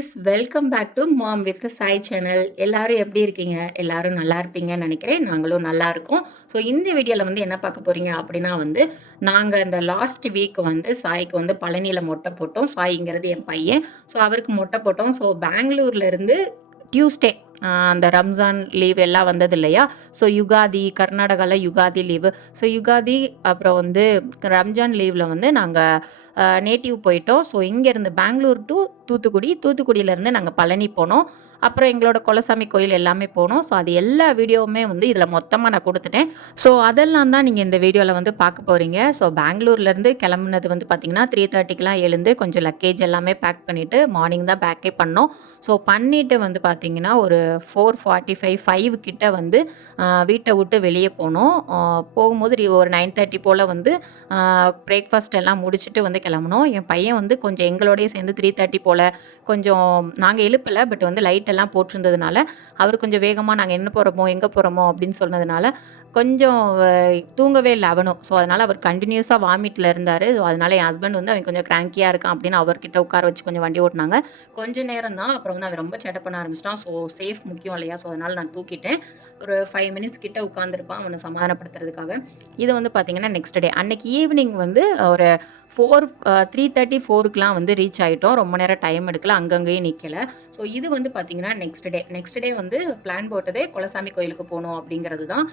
Guys, welcome back to mom with chai channel. எல்லாரும் எப்படி இருக்கீங்க? எல்லாரும் நல்லா இருப்பீங்கன்னு நினைக்கிறேன். நாங்களும் நல்லா இருக்கோம். ஸோ இந்த வீடியோவில் வந்து என்ன பார்க்க போறீங்க அப்படின்னா வந்து, நாங்கள் இந்த லாஸ்ட் வீக் வந்து சாய்க்கு வந்து பழனியில் மொட்டை போட்டோம். சாய்ங்கிறது என் பையன். ஸோ அவருக்கு மொட்டை போட்டோம். ஸோ பெங்களூர்லேருந்து டியூஸ்டே அந்த ரம்ஜான் லீவ் எல்லாம் வந்தது இல்லையா? ஸோ யுகாதி, கர்நாடகாவில் யுகாதி லீவு. ஸோ யுகாதி அப்புறம் வந்து ரம்ஜான் லீவில் வந்து நாங்கள் நேட்டிவ் போயிட்டோம். ஸோ இங்கேருந்து பெங்களூர் டு தூத்துக்குடியிலேருந்து நாங்கள் பழனி போனோம். அப்புறம் எங்களோட குலசாமி கோயில் எல்லாமே போனோம். ஸோ அது எல்லா வீடியோவுமே வந்து இதில் மொத்தமாக நான் கொடுத்துட்டேன். ஸோ அதெல்லாம் தான் நீங்கள் இந்த வீடியோவில் வந்து பார்க்க போகிறீங்க. ஸோ பெங்களூர்லேருந்து கிளம்புனது வந்து பார்த்திங்கன்னா 3:30க்கெலாம் எழுந்து கொஞ்சம் லக்கேஜ் எல்லாமே பேக் பண்ணிவிட்டு மார்னிங் தான் பேக்கே பண்ணோம். ஸோ பண்ணிவிட்டு வந்து பார்த்திங்கன்னா ஒரு 4:45, 5 கிட்ட வந்து வீட்டை விட்டு வெளியே போனோம். போகும்போது ஒரு 9:30 போல் வந்து பிரேக்ஃபாஸ்ட் எல்லாம் முடிச்சுட்டு வந்து கிளம்புனோம். என் பையன் வந்து கொஞ்சம் எங்களோடய சேர்ந்து 3:30 போல் கொஞ்சம் நாங்கள் எழுப்பலை, பட் வந்து லைட் எல்லாம் போட்டிருந்ததுனால அவர் கொஞ்சம் வேகமாக நாங்கள் என்ன போகிறோமோ எங்கே போகிறோமோ அப்படின்னு சொன்னதுனால கொஞ்சம் தூங்கவே இல்லை அவனும். ஸோ அதனால் அவர் கண்டினியூஸாக வாமிட்டில் இருந்தார். ஸோ அதனால் என் ஹஸ்பண்ட் வந்து அவன் கொஞ்சம் கிராங்கியாக இருக்கான் அப்படின்னு அவர்கிட்ட உட்கார வச்சு கொஞ்சம் வண்டி ஓட்டினாங்க. கொஞ்சம் நேரம் தான். அப்புறம் வந்து அவன் ரொம்ப சேட்டை பண்ண ஆரம்பிச்சிட்டான். ஸோ சேஃப் முக்கியம் இல்லையா? ஸோ அதனால் நான் தூக்கிட்டேன். ஒரு 5 மினிட்ஸ் கிட்ட உட்காந்துருப்பான் அவனை சமாதானப்படுத்துறதுக்காக. இது வந்து பார்த்திங்கன்னா நெக்ஸ்ட் டே அன்னைக்கு ஈவினிங் வந்து ஒரு 3:30, 4க்குலாம் வந்து ரீச் ஆகிட்டோம். ரொம்ப நேரம் டைம் எடுக்கல, அங்கங்கேயும் நிற்கலை. ஸோ இது வந்து பார்த்திங்கன்னா நெக்ஸ்ட் டே வந்து பிளான் போட்டதே குலசாமி கோயிலுக்கு போகணும் அப்படிங்கிறது தான்.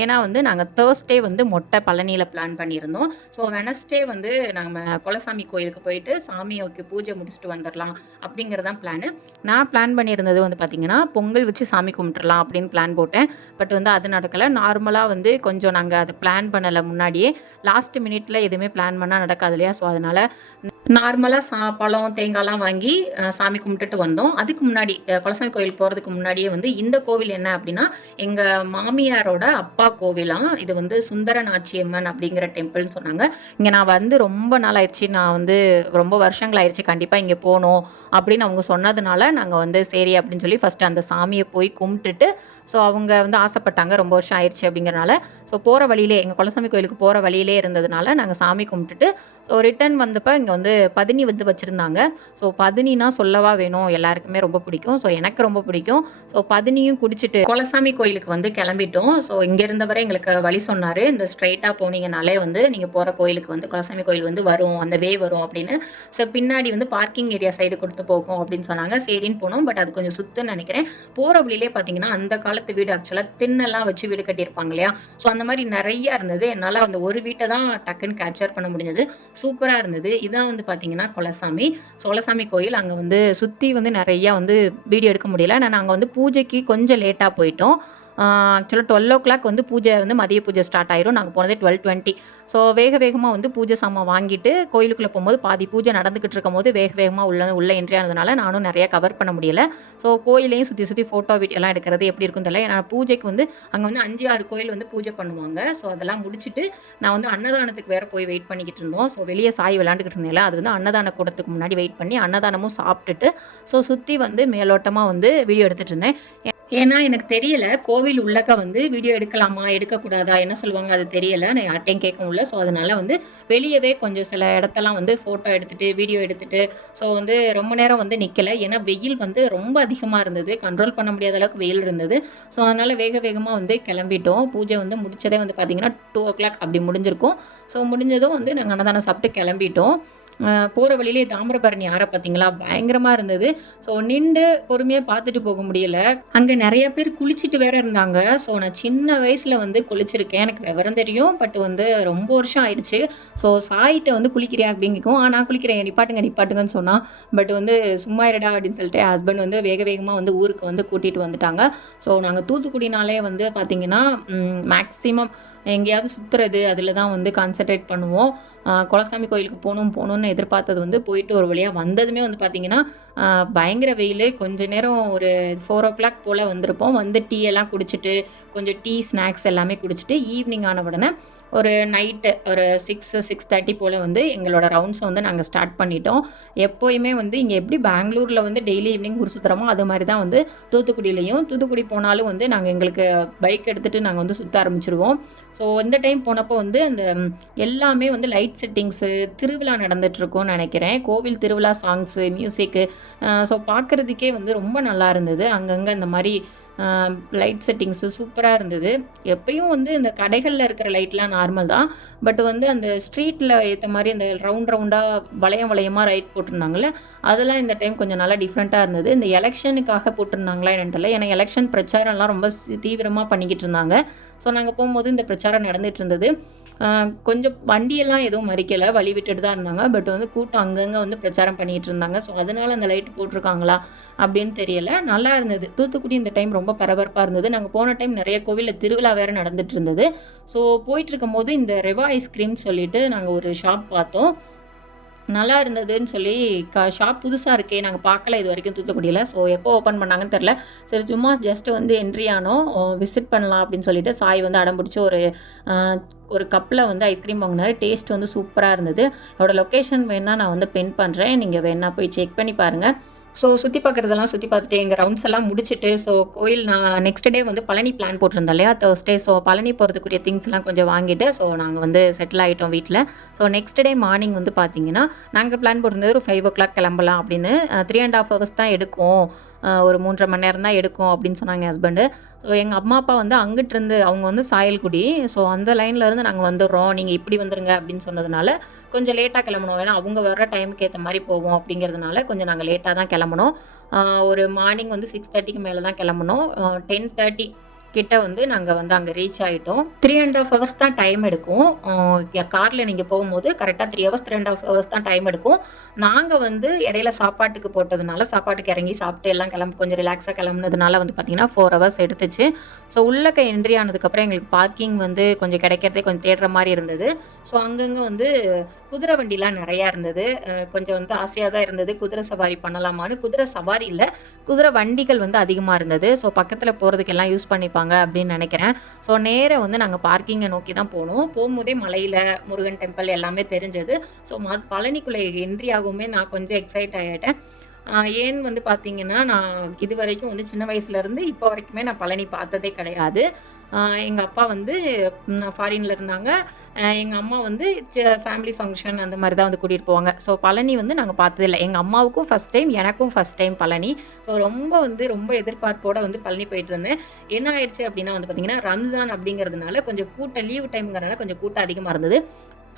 ஏன்னா வந்து நாங்கள் தேர்ஸ்டே வந்து மொட்டை பழனியில் பிளான் பண்ணியிருந்தோம். ஸோ வெனஸ்டே வந்து நம்ம குலசாமி கோயிலுக்கு போயிட்டு சாமியோக்கு பூஜை முடிச்சுட்டு வந்துடலாம் அப்படிங்கிறது தான் பிளானு. நான் பிளான் பண்ணியிருந்தது வந்து பார்த்திங்கன்னா பொங்கல் வச்சு சாமி கும்பிட்டுறலாம் அப்படின்னு பிளான் போட்டேன். பட் வந்து அது நடக்கலை. நார்மலாக வந்து கொஞ்சம் நாங்கள் அதை பிளான் பண்ணலை முன்னாடியே. லாஸ்ட் மினிட்ல எதுவுமே பிளான் பண்ணால் நடக்காது இல்லையா? ஸோ அதனால் நார்மலாக பழம் தேங்காய்லாம் வாங்கி சாமி கும்பிட்டுட்டு வந்தோம். அதுக்கு முன்னாடி குலசாமி கோயில் போகிறதுக்கு முன்னாடியே வந்து இந்த கோவில் என்ன அப்படின்னா எங்கள் மாமியாரோட அப்பா கோவிலாம். இது வந்து சுந்தர நாச்சியம்மன் அப்படிங்கிற டெம்பிள்னு சொன்னாங்க. இங்கே நான் வந்து ரொம்ப நாள் ஆயிடுச்சு, நான் வந்து ரொம்ப வருஷங்கள் ஆயிடுச்சு, கண்டிப்பாக இங்கே போகணும் அப்படின்னு அவங்க சொன்னதுனால நாங்கள் வந்து சரி அப்படின்னு சொல்லி ஃபஸ்ட்டு அந்த சாமியை போய் கும்பிட்டுட்டு, ஸோ அவங்க வந்து ஆசைப்பட்டாங்க ரொம்ப வருஷம் ஆயிடுச்சு அப்படிங்கிறனால. ஸோ போகிற வழியிலே எங்கள் குலசாமி கோயிலுக்கு போகிற வழியிலே இருந்ததுனால நாங்கள் சாமி கும்பிட்டுட்டு ஸோ ரிட்டர்ன் வந்தப்போ இங்கே வந்து பதினி வந்து வச்சுருந்தாங்க. ஸோ பதினினா சொல்லவா வேணும், எல்லாருக்குமே ரொம்ப பிடிக்கும். ஸோ எனக்கு ரொம்ப பிடிக்கும். ஸோ பதினியும் குடிச்சிட்டு குலசாமி கோயிலுக்கு வந்து கிளம்பிட்டோம். ஸோ இங்கே இருந்தவரை எங்களுக்கு வழி சொன்னார். இந்த ஸ்ட்ரைட்டாக போனீங்கனாலே வந்து நீங்கள் போகிற கோயிலுக்கு வந்து குலசாமி கோயில் வந்து வரும், அந்த வே வரும் அப்படின்னு. ஸோ பின்னாடி வந்து பார்க்கிங் ஏரியா சைடு கொடுத்து போகும் அப்படின்னு சொன்னாங்க. சரின்னு போனோம். பட் அது கொஞ்சம் சுத்துன்னு நினைக்கிறேன். போகிற வழியிலே பார்த்தீங்கன்னா அந்த காலத்து வீடு ஆக்சுவலாக திண்ணெல்லாம் வச்சு வீடு கட்டியிருப்பாங்க இல்லையா? ஸோ அந்த மாதிரி நிறையா இருந்தது. என்னால் அந்த ஒரு வீட்டை தான் டக்குன்னு கேப்சர் பண்ண முடிஞ்சது. சூப்பராக இருந்தது. இதான் வந்து பார்த்தீங்கன்னா குலசாமி கோயில். அங்கே வந்து சுற்றி வந்து நிறையா வந்து வீடியோ எடுக்க முடியல. நாங்கள் வந்து பூஜைக்கு கொஞ்சம் லேட்டாக போயிட்டோம். ஆக்சுவலாக 12 வந்து பூஜை வந்து மதிய பூஜை ஸ்டார்ட் ஆயிரும். நாங்கள் போனதே 12:20. ஸோ வேகமாக வந்து பூஜை சாமான் வாங்கிட்டு கோயிலுக்குள்ளே போகும்போது பாதி பூஜை நடந்துக்கிட்டு இருக்கும் போது வேகமாக உள்ளே என்ட்ரி ஆனதுனால நானும் நிறையா கவர் பண்ண முடியல. ஸோ கோயிலையும் சுற்றி ஃபோட்டோ வீடியோலாம் எடுக்கிறது எப்படி இருக்கும் தெரியல. ஏன்னா பூஜைக்கு வந்து அங்கே வந்து 5, 6 கோயில் வந்து பூஜை பண்ணுவாங்க. ஸோ அதெல்லாம் முடிச்சுட்டு நான் வந்து அன்னதானத்துக்கு வேறு போய் வெயிட் பண்ணிக்கிட்டு இருந்தோம். ஸோ வெளியே சாய் விளாண்டுக்கிட்டு இருந்தேன். அது வந்து அன்னதான கூடத்துக்கு முன்னாடி வெயிட் பண்ணி அன்னதானமும் சாப்பிட்டுட்டு ஸோ சுற்றி வந்து மேலோட்டமாக வந்து வீடியோ எடுத்துகிட்டு இருந்தேன். ஏன்னா எனக்கு தெரியலை கோவில் உள்ளக்க வந்து வீடியோ எடுக்கலாமா எடுக்கக்கூடாதா என்ன சொல்லுவாங்க அது தெரியலை. நான் யார்ட்டையும் கேட்க முடியல. ஸோ அதனால் வந்து வெளியவே கொஞ்சம் சில இடத்தெல்லாம் வந்து ஃபோட்டோ எடுத்துகிட்டு வீடியோ எடுத்துகிட்டு ஸோ வந்து ரொம்ப நேரம் வந்து நிற்கலை. ஏன்னா வெயில் வந்து ரொம்ப அதிகமாக இருந்தது. கண்ட்ரோல் பண்ண முடியாத அளவுக்கு வெயில் இருந்தது. ஸோ அதனால் வேகமாக வந்து கிளம்பிட்டோம். பூஜை வந்து முடித்ததே வந்து பார்த்திங்கன்னா 2 அப்படி முடிஞ்சிருக்கும். ஸோ முடிஞ்சதும் வந்து நாங்கள் அன்னதானம் சாப்பிட்டு கிளம்பிட்டோம். போகிற வழியிலே தாமிரபரணி ஆறை பார்த்திங்களா பயங்கரமாக இருந்தது. ஸோ நின்று பொறுமையாக பார்த்துட்டு போக முடியல. அங்கே நிறைய பேர் குளிச்சுட்டு வேறு இருந்தாங்க. ஸோ நான் சின்ன வயசில் வந்து குளிச்சிருக்கேன், எனக்கு விவரம் தெரியும். பட் வந்து ரொம்ப வருஷம் ஆயிடுச்சு. ஸோ சாயிட்ட வந்து குளிக்கிறியா அப்படிங்கும். நான் குளிக்கிறேன், நிப்பாட்டுங்கன்னு சொன்னால். பட் வந்து சும்மா இருடா அப்படின்னு சொல்லிட்டு ஹஸ்பண்ட் வந்து வேகமாக வந்து ஊருக்கு வந்து கூட்டிகிட்டு வந்துட்டாங்க. ஸோ நாங்கள் தூத்துக்குடினாலே வந்து பார்த்திங்கன்னா மேக்ஸிமம் எங்கேயாவது சுற்றுறது அதில் தான் வந்து கான்சன்ட்ரேட் பண்ணுவோம். குலசாமி கோயிலுக்கு போகணுன்னு எதிர்பார்த்தது வந்து போயிட்டு ஒரு வழியாக வந்ததுமே வந்து பார்த்திங்கன்னா பயங்கர வெயில். கொஞ்ச நேரம் ஒரு 4 போல் வந்திருப்போம். வந்து டீ எல்லாம் குடிச்சிட்டு கொஞ்சம் டீ ஸ்நாக்ஸ் எல்லாமே குடிச்சிட்டு ஈவினிங் ஆன உடனே ஒரு நைட்டு ஒரு 6:30 போல் வந்து எங்களோட ரவுண்ட்ஸை வந்து நாங்கள் ஸ்டார்ட் பண்ணிட்டோம். எப்போயுமே வந்து இங்கே எப்படி பெங்களூரில் வந்து டெய்லி ஈவினிங் ஊர் சுற்றுறோமோ அது மாதிரி தான் வந்து தூத்துக்குடி போனாலும் வந்து நாங்கள் எங்களுக்கு பைக் எடுத்துகிட்டு நாங்கள் வந்து சுற்ற ஆரம்பிச்சிருவோம். ஸோ இந்த டைம் போனப்போ வந்து அந்த எல்லாமே வந்து லைட் செட்டிங்ஸு திருவிழா வந்துட்டுருக்கும்னு நினைக்கிறேன். கோவில் திருவிழா சாங்ஸு, மியூசிக்கு ஸோ பார்க்குறதுக்கே வந்து ரொம்ப நல்லா இருந்தது. அங்கங்கே இந்த மாரி லைட் செட்டிங்ஸு சூப்பராக இருந்தது. எப்பயும் வந்து இந்த கடைகளில் இருக்கிற லைட்லாம் நார்மல் தான். பட் வந்து அந்த ஸ்ட்ரீட்டில் ஏற்ற மாதிரி அந்த ரவுண்டாக வளையம் வளையமாக லைட் போட்டிருந்தாங்கல்ல, அதெல்லாம் இந்த டைம் கொஞ்சம் நல்லா டிஃப்ரெண்ட்டாக இருந்தது. இந்த எலெக்ஷனுக்காக போட்டிருந்தாங்களா என்னன்னு தெரியல. ஏன்னா எலெக்ஷன் பிரச்சாரம்லாம் ரொம்ப தீவிரமாக பண்ணிக்கிட்டு இருந்தாங்க. ஸோ நாங்கள் போகும்போது இந்த பிரச்சாரம் நடந்துகிட்டு இருந்தது. கொஞ்சம் வண்டியெல்லாம் எதுவும் மறிக்கலை, வழி விட்டுட்டு தான் இருந்தாங்க. பட் வந்து கூட்டம் அங்கங்கே வந்து பிரச்சாரம் பண்ணிகிட்டு இருந்தாங்க. ஸோ அதனால அந்த லைட் போட்டிருக்காங்களா அப்படின்னு தெரியலை. நல்லா இருந்தது. தூத்துக்குடி இந்த டைம் ரொம்ப பரபரப்பாக இருந்தது. நாங்கள் போன டைம் நிறைய கோவிலில் திருவிழா வேறு நடந்துட்டு இருந்தது. ஸோ போயிட்டுருக்கும்போது இந்த ரெவா ஐஸ்கிரீம் சொல்லிட்டு நாங்கள் ஒரு ஷாப் பார்த்தோம். நல்லா இருந்ததுன்னு சொல்லி ஷாப் புதுசாக இருக்கே, நாங்கள் பார்க்கல இது வரைக்கும் தூத்துக்குடியில். ஸோ எப்போ ஓப்பன் பண்ணாங்கன்னு தெரில. சரி சும்மா ஜஸ்ட்டு வந்து என்ட்ரி ஆனோம், விசிட் பண்ணலாம் அப்படின்னு சொல்லிட்டு சாய் வந்து அடம்பிடிச்சி ஒரு கப்பில் வந்து ஐஸ்கிரீம் வாங்கினார். டேஸ்ட் வந்து சூப்பராக இருந்தது. அதோட லொக்கேஷன் வேணால் நான் வந்து பின் பண்ணுறேன், நீங்கள் வேணால் போய் செக் பண்ணி பாருங்கள். ஸோ சுற்றி பார்க்குறதெல்லாம் சுற்றி பார்த்துட்டு எங்கள் ரவுண்ட்ஸ் எல்லாம் முடிச்சுட்டு ஸோ கோயில் நான் நெக்ஸ்ட் டே வந்து பழனி பிளான் போட்டிருந்தோம் இல்லையா, Thursday. ஸோ பழனி போகிறதுக்குரிய திங்ஸ்லாம் கொஞ்சம் வாங்கிட்டு ஸோ நாங்கள் வந்து செட்டில் ஆகிட்டோம் வீட்டில். ஸோ நெக்ஸ்ட் டே மார்னிங் வந்து பார்த்தீங்கன்னா நாங்கள் பிளான் போட்டிருந்தது ஒரு 5 o'clock கிளம்பலாம் அப்படின்னு. 3.5 hours தான் எடுக்கும், ஒரு 3.5 மணி நேரம் தான் எடுக்கும் அப்படின்னு சொன்னாங்க ஹஸ்பண்டு. ஸோ எங்கள் அம்மா அப்பா வந்து அங்கிட்டிருந்து அவங்க வந்து சாயல்குடி, ஸோ அந்த லைன்லேருந்து நாங்கள் வந்துடுறோம், நீங்கள் இப்படி வந்துடுங்க அப்படின்னு சொன்னதுனால கொஞ்சம் லேட்டாக கிளம்பணும். ஏன்னா அவங்க வர்ற டைமுக்கு ஏற்ற மாதிரி போவோம் அப்படிங்கிறதுனால கொஞ்சம் நாங்கள் லேட்டாக தான் கிளம்பணும். ஒரு மார்னிங் வந்து 6:30க்கு மேலே தான் கிளம்பணும். 10:30 கிட்ட வந்து நாங்கள் வந்து அங்கே ரீச் ஆகிட்டோம். 3.5 hours தான் டைம் எடுக்கும். காரில் நீங்கள் போகும்போது கரெக்டாக 3 hours 3.5 hours தான் டைம் எடுக்கும். நாங்கள் வந்து இடையில சாப்பாட்டுக்கு போட்டதுனால சாப்பாட்டுக்கு இறங்கி சாப்பிட்டு எல்லாம் கொஞ்சம் ரிலாக்ஸாக கிளம்புனதுனால வந்து பார்த்திங்கன்னா 4 hours எடுத்துச்சு. ஸோ உள்ளக்க என்ட்ரி ஆனதுக்கப்புறம் எங்களுக்கு பார்க்கிங் வந்து கொஞ்சம் கிடைக்கிறதே கொஞ்சம் தேடுற மாதிரி இருந்தது. ஸோ அங்கங்கே வந்து குதிரை வண்டிலாம் நிறையா இருந்தது. கொஞ்சம் வந்து ஆசையாக தான் இருந்தது குதிரை சவாரி பண்ணலாமான்னு. குதிரை சவாரி இல்லை, குதிரை வண்டிகள் வந்து அதிகமாக இருந்தது. ஸோ பக்கத்தில் போகிறதுக்கு எல்லாம் யூஸ் பண்ணிப்பாங்க அப்படின்னு நினைக்கிறேன். ஸோ நேராக வந்து நாங்கள் பார்க்கிங்கை நோக்கி தான் போனோம். போகும்போதே மலையில் முருகன் டெம்பிள் எல்லாமே தெரிஞ்சது. ஸோ பழனிக்குள்ளே என்ட்ரி ஆகுமே நான் கொஞ்சம் எக்ஸைட் ஆகிட்டேன். ஏன்னு வந்து பார்த்தீங்கன்னா, நான் இது வரைக்கும் வந்து சின்ன வயசுலேருந்து இப்போ வரைக்குமே நான் பழனி பார்த்ததே கிடையாது. எங்கள் அப்பா வந்து ஃபாரினில் இருந்தாங்க. எங்கள் அம்மா வந்து ஃபேமிலி ஃபங்க்ஷன் அந்த மாதிரி தான் வந்து கூட்டிகிட்டு போவாங்க. ஸோ பழனி வந்து நாங்கள் பார்த்ததே இல்லை. எங்கள் அம்மாவுக்கும் ஃபஸ்ட் டைம், எனக்கும் ஃபஸ்ட் டைம் பழனி. ஸோ ரொம்ப எதிர்பார்ப்போடு வந்து பழனி போயிட்டுருந்தேன். என்ன ஆயிடுச்சு அப்படின்னா வந்து பார்த்திங்கன்னா, ரம்ஜான் அப்படிங்கிறதுனால கொஞ்சம் கூட்டம், லீவு டைமுங்கிறதுனால கொஞ்சம் கூட்டம் அதிகமாக இருந்தது.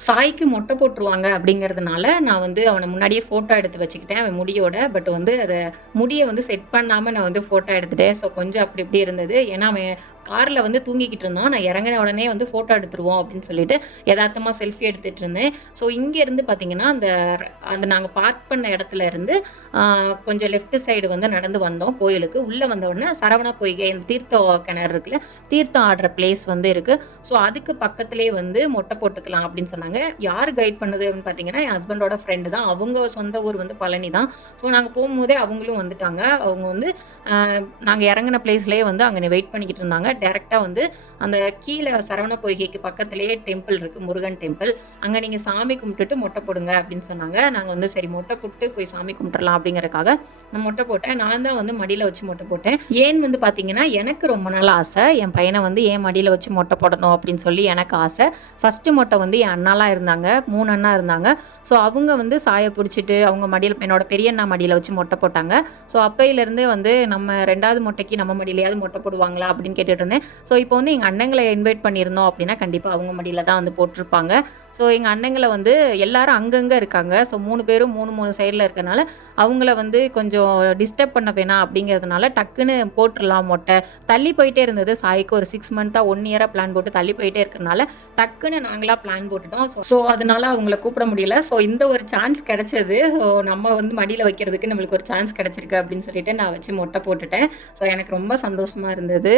சாய்க்கு மொட்டை போட்டுருவாங்க அப்படிங்கிறதுனால நான் வந்து அவனை முன்னாடியே ஃபோட்டோ எடுத்து வச்சுக்கிட்டேன் அவன் முடியோட. பட் வந்து அதை முடியை வந்து செட் பண்ணாமல் நான் வந்து ஃபோட்டோ எடுத்துட்டேன். ஸோ கொஞ்சம் அப்படி இப்படி இருந்தது. ஏன்னா அவன் காரில் வந்து தூங்கிக்கிட்டு இருந்தான். நான் இறங்கின உடனே வந்து ஃபோட்டோ எடுத்துருவோம் அப்படின்னு சொல்லிட்டு யதார்த்தமாக செல்ஃபி எடுத்துகிட்டு இருந்தேன். ஸோ இங்கேருந்து பார்த்திங்கன்னா அந்த நாங்கள் பார்க் பண்ண இடத்துல இருந்து கொஞ்சம் லெஃப்ட் சைடு வந்து நடந்து வந்தோம் கோயிலுக்கு. உள்ளே வந்த உடனே சரவண பொய்கை, இந்த தீர்த்த கிணறு இருக்குல்ல, தீர்த்தம் ஆடுற பிளேஸ் வந்து இருக்குது. ஸோ அதுக்கு பக்கத்துலேயே வந்து மொட்டை போட்டுக்கலாம் அப்படின்னு சொன்னாங்க. யார் கைட் பண்ணது அப்படின்னு பார்த்தீங்கன்னா, என் ஹஸ்பண்டோட ஃப்ரெண்டு தான். அவங்க சொந்த ஊர் வந்து பழனி தான். ஸோ நாங்கள் போகும்போதே அவங்களும் வந்துட்டாங்க. அவங்க வந்து நாங்கள் இறங்கின பிளேஸ்லேயே வந்து அங்கே வெயிட் பண்ணிக்கிட்டு இருந்தாங்க. டேரெக்டாக வந்து அந்த கீழே சரவண பொய்கைக்கு பக்கத்துலேயே டெம்பிள் இருக்குது, முருகன் டெம்பிள். அங்கே நீங்கள் சாமி கும்பிட்டுட்டு மொட்டை போடுங்க அப்படின்னு சொன்னாங்க. நாங்கள் வந்து சரி மொட்டை போட்டு போய் சாமி கும்பிட்டுறலாம் அப்படிங்கிறதுக்காக நான் மொட்டை போட்டேன். நான் தான் வந்து மடியில் வச்சு மொட்டை போட்டேன். ஏன்னு வந்து பார்த்தீங்கன்னா, எனக்கு ரொம்ப நாள் ஆசை என் பையனை வந்து என் மடியில் வச்சு மொட்டை போடணும் அப்படின்னு சொல்லி எனக்கு ஆசை. ஃபஸ்ட்டு மொட்டை வந்து என் அண்ணாலாம் இருந்தாங்க, 3 அண்ணா இருந்தாங்க. ஸோ அவங்க வந்து சாயை பிடிச்சிட்டு அவங்க மடியில், என்னோட பெரிய அண்ணா மடியில் வச்சு மொட்டை போட்டாங்க. ஸோ அப்பையிலேருந்தே வந்து நம்ம 2வது மொட்டைக்கு நம்ம மடியிலையாவது மொட்டை போடுவாங்களா அப்படின்னு கேட்டுட்டு இருந்தேன். ஸோ இப்போ வந்து எங்கள் அண்ணங்களை இன்வைட் பண்ணியிருந்தோம் அப்படின்னா கண்டிப்பாக அவங்க மடியில் தான் வந்து போட்டிருப்பாங்க. ஸோ எங்கள் அண்ணங்களை வந்து எல்லாரும் அங்கங்கே இருக்காங்க. ஸோ 3 பேரும் 3 சைடில் இருக்கனால அவங்கள வந்து கொஞ்சம் டிஸ்டர்ப் பண்ண வேணாம் அப்படிங்கிறதுனால டக்குன்னு போட்டுடலாம் மொட்டை. தள்ளி போயிட்டே இருந்தது. சாய்க்கு ஒரு 6 months 1 year பிளான் போட்டு தள்ளி போயிட்டே இருக்கிறனால டக்குன்னு நாங்களாக பிளான் போட்டுட்டோம். ஸோ அதனால அவங்கள கூப்பிட முடியல. ஸோ இந்த ஒரு சான்ஸ் கிடச்சது. ஸோ நம்ம வந்து மடியில் வைக்கிறதுக்கு நம்மளுக்கு ஒரு சான்ஸ் கிடச்சிருக்கு அப்படின்னு சொல்லிட்டு நான் வச்சு மொட்டை போட்டுட்டேன். ஸோ எனக்கு ரொம்ப சந்தோஷமாக இருந்தது.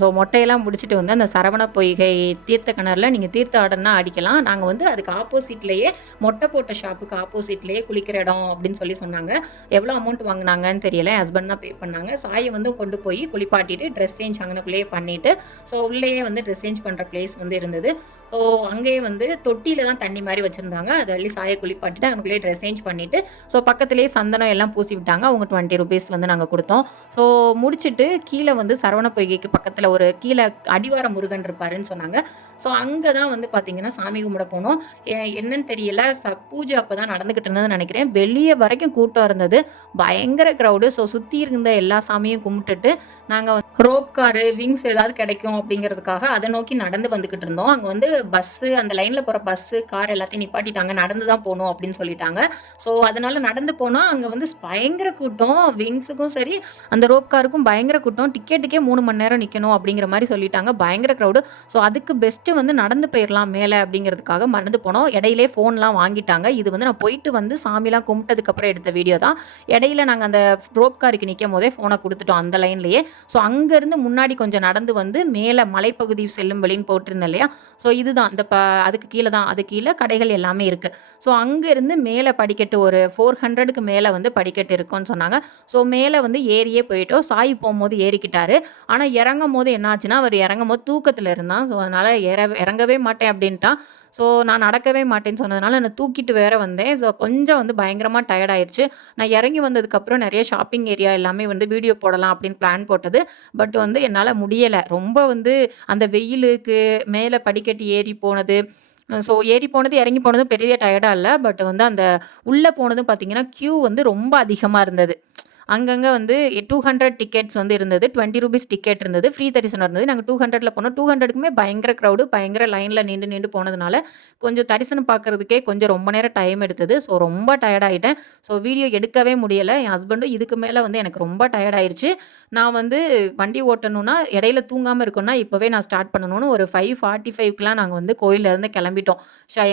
ஸோ மொட்டையெல்லாம் முடிச்சுட்டு வந்து அந்த சரவண பொய்கை தீர்த்த கிணறுல நீங்கள் தீர்த்த ஆடன்னா அடிக்கலாம். நாங்கள் வந்து அதுக்கு ஆப்போசிட்லேயே மொட்டை போட்ட ஷாப்புக்கு ஆப்போசிட்லேயே குளிக்கிற இடம் அப்படின்னு சொல்லி சொன்னாங்க. எவ்வளோ அமௌண்ட் வாங்கினாங்கன்னு தெரியல, ஹஸ்பண்ட் தான் பே பண்ணாங்க. சாயை வந்து கொண்டு போய் குளிப்பாட்டிட்டு ட்ரெஸ் சேஞ்ச் அங்கனக்குள்ளேயே பண்ணிவிட்டு ஸோ உள்ளேயே வந்து ட்ரெஸ் சேஞ்ச் பண்ணுற பிளேஸ் வந்து இருந்தது. ஸோ அங்கேயே வந்து வந்து தொட்டியில தான் தண்ணி மாதிரி வச்சுருந்தாங்க. அதை அள்ளி சாயை குளிப்பாட்டிட்டு அவங்களுக்குள்ளே ட்ரெஸ் சேஞ்ச் பண்ணிவிட்டு ஸோ பக்கத்துலேயே சந்தனம் எல்லாம் பூசி விட்டாங்க. அவங்க 20 ருபீஸ் வந்து நாங்கள் கொடுத்தோம். ஸோ முடிச்சுட்டு கீழே வந்து சரவண பொய்கைக்கு பக்கத்தில் ஒரு கீழே அடிவார முருகன் இருப்பாருன்னு சொன்னாங்க. ஸோ அங்கே தான் வந்து பார்த்திங்கன்னா சாமி கும்பிட போனோம். என்னன்னு தெரியல, பூஜை அப்போ தான் நடந்துக்கிட்டு இருந்ததுன்னு நினைக்கிறேன். வெளியே வரைக்கும் கூட்டம் இருந்தது, பயங்கர க்ரௌடு. ஸோ சுற்றி இருந்த எல்லா சாமியும் கும்பிட்டுட்டு நாங்கள் ரோப் காரு விங்ஸ் ஏதாவது கிடைக்கும் அப்படிங்கிறதுக்காக அதை நோக்கி நடந்து வந்துக்கிட்டு இருந்தோம். அங்கே வந்து பஸ்ஸு, அந்த லைனில் போகிற பஸ்ஸு கார் எல்லாத்தையும் நிப்பாட்டிட்டாங்க, நடந்து தான் போகணும் அப்படின்னு சொல்லிட்டாங்க. ஸோ அதனால் நடந்து போனால் அங்கே வந்து பயங்கர கூட்டம், விங்ஸுக்கும் சரி அந்த ரோப் காருக்கும் பயங்கர கூட்டம். டிக்கெட்டுக்கே 3 மணி நேரம் நிற்கணும் அப்படிங்கிற மாதிரி சொல்லிட்டாங்க, பயங்கர க்ரௌடு. ஸோ அதுக்கு பெஸ்ட்டு வந்து நடந்து போயிடலாம் மேலே அப்படிங்கிறதுக்காக நடந்து போனோம். இடையிலே ஃபோன்லாம் வாங்கிட்டாங்க. இது வந்து நான் போயிட்டு வந்து சாமிலாம் கும்பிட்டதுக்கப்புறம் எடுத்த வீடியோ தான். இடையில நாங்கள் அந்த ரோப் காருக்கு நிற்கும் போதே ஃபோனை கொடுத்துட்டோம் அந்த லைன்லேயே. ஸோ அங்கேருந்து முன்னாடி கொஞ்சம் நடந்து வந்து மேலே மலைப்பகுதி செல்லும் வழின்னு போட்டிருந்தேன் இல்லையா, ஸோ இதுதான் இந்த அதுக்கு கீழே தான், அது கீழே கடைகள் எல்லாமே இருக்குது. ஸோ அங்கேருந்து மேலே படிக்கட்டு ஒரு 400க்கு மேலே வந்து படிக்கட்டு இருக்குன்னு சொன்னாங்க. ஸோ மேலே வந்து ஏறியே போயிட்டோம். சாய் போகும்போது ஏறிக்கிட்டாரு. ஆனால் இறங்கும் போது என்ன ஆச்சுன்னா, அவர் இறங்கும் போது தூக்கத்தில் இருந்தான். ஸோ அதனால் இறங்கவே மாட்டேன் அப்படின்ட்டான். ஸோ நான் நடக்கவே மாட்டேன்னு சொன்னதுனால நான் தூக்கிட்டு வேற வந்தேன். ஸோ கொஞ்சம் வந்து பயங்கரமாக டயர்ட் ஆயிடுச்சு. நான் இறங்கி வந்ததுக்கப்புறம் நிறைய ஷாப்பிங் ஏரியா எல்லாமே வந்து வீடியோ போடலாம் அப்படின்னு பிளான் போட்டது. பட் வந்து என்னால் முடியலை. ரொம்ப வந்து அந்த வெயிலுக்கு மேலே படிக்கட்டு ஏறி போனது, ஸோ ஏறி போனது இறங்கி போனதும் பெரிய டயர்டாக இல்லை. பட் வந்து அந்த உள்ளே போனதும் பார்த்தீங்கன்னா க்யூ வந்து ரொம்ப அதிகமாக இருந்தது. அங்கங்கே வந்து 200 டிக்கெட்ஸ் வந்து இருந்தது. 20 ருபீஸ் டிக்கெட் இருந்தது. ஃப்ரீ தரிசனம் இருந்தது. நாங்கள் 200ல் போனோம். 200க்குமே பயங்கர க்ரௌடு, பயங்கர லைனில் நின்று போனதுனால கொஞ்சம் தரிசனம் பார்க்குறதுக்கே கொஞ்சம் ரொம்ப நேரம் டைம் எடுத்தது. ஸோ ரொம்ப டயர்ட் ஆகிட்டேன். ஸோ வீடியோ எடுக்கவே முடியலை. என் ஹஸ்பண்டும் இதுக்கு மேலே வந்து எனக்கு ரொம்ப டயர்ட் ஆயிடுச்சு, நான் வந்து வண்டி ஓட்டணும்னா இடையில தூங்காமல் இருக்கணும்னா இப்போவே நான் ஸ்டார்ட் பண்ணணும்னு ஒரு 5:45க்குலாம் நாங்கள் வந்து கோயிலேருந்து கிளம்பிட்டோம்.